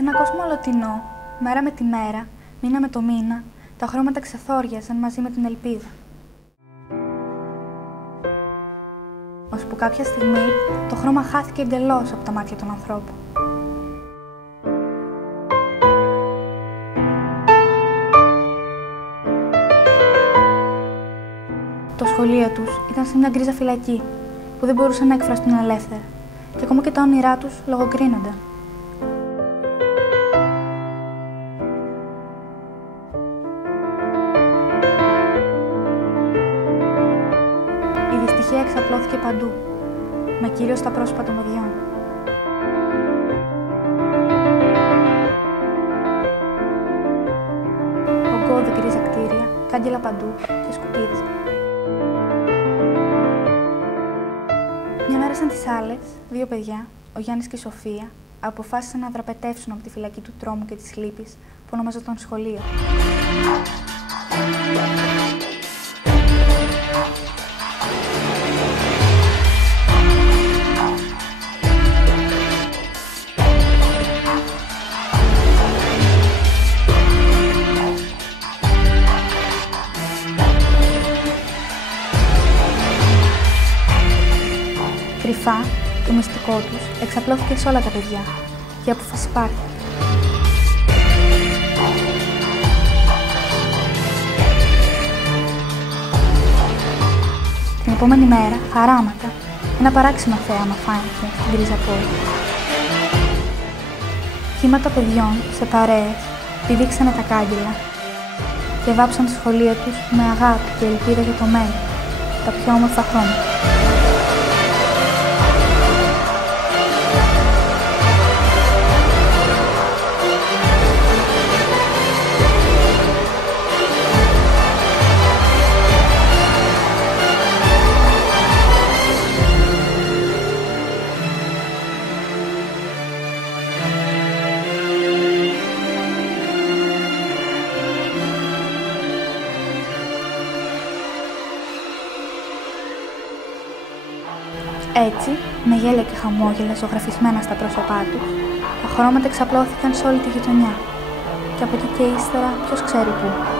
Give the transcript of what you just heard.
Σε έναν κόσμο αλλοτινό, μέρα με τη μέρα, μήνα με το μήνα, τα χρώματα ξεθόριαζαν μαζί με την ελπίδα. Ώσπου κάποια στιγμή το χρώμα χάθηκε εντελώς από τα μάτια των ανθρώπων. Το σχολείο τους ήταν σε μια γκρίζα φυλακή που δεν μπορούσαν να εκφραστούν ελεύθερα και ακόμα και τα όνειρά τους λογοκρίνονταν. Η δυστυχία εξαπλώθηκε παντού, μα κυρίως στα πρόσωπα των παιδιών. Ογκώδη γκρίζα κτίρια, κάγκελα παντού και σκουπίδια. Μια μέρα σαν τις άλλες, δύο παιδιά, ο Γιάννης και η Σοφία, αποφάσισαν να δραπετεύσουν από τη φυλακή του τρόμου και της λύπης που ονομαζόταν σχολείο. Κρυφά, το μυστικό τους εξαπλώθηκε σε όλα τα παιδιά και η απόφαση πάρθηκε. Την επόμενη μέρα, χαράματα, ένα παράξενο θέαμα φάνηκε στην γκρίζα πόλη. Κύματα παιδιών σε παρέες πηδήξανε τα κάγκελα και βάψαν τη σχολεία τους με αγάπη και ελπίδα για το μέλλον, τα πιο όμορφα χρώματα. Έτσι, με γέλια και χαμόγελα ζωγραφισμένα στα πρόσωπά τους, τα χρώματα εξαπλώθηκαν σε όλη τη γειτονιά. Και από εκεί και ύστερα, ποιος ξέρει πού.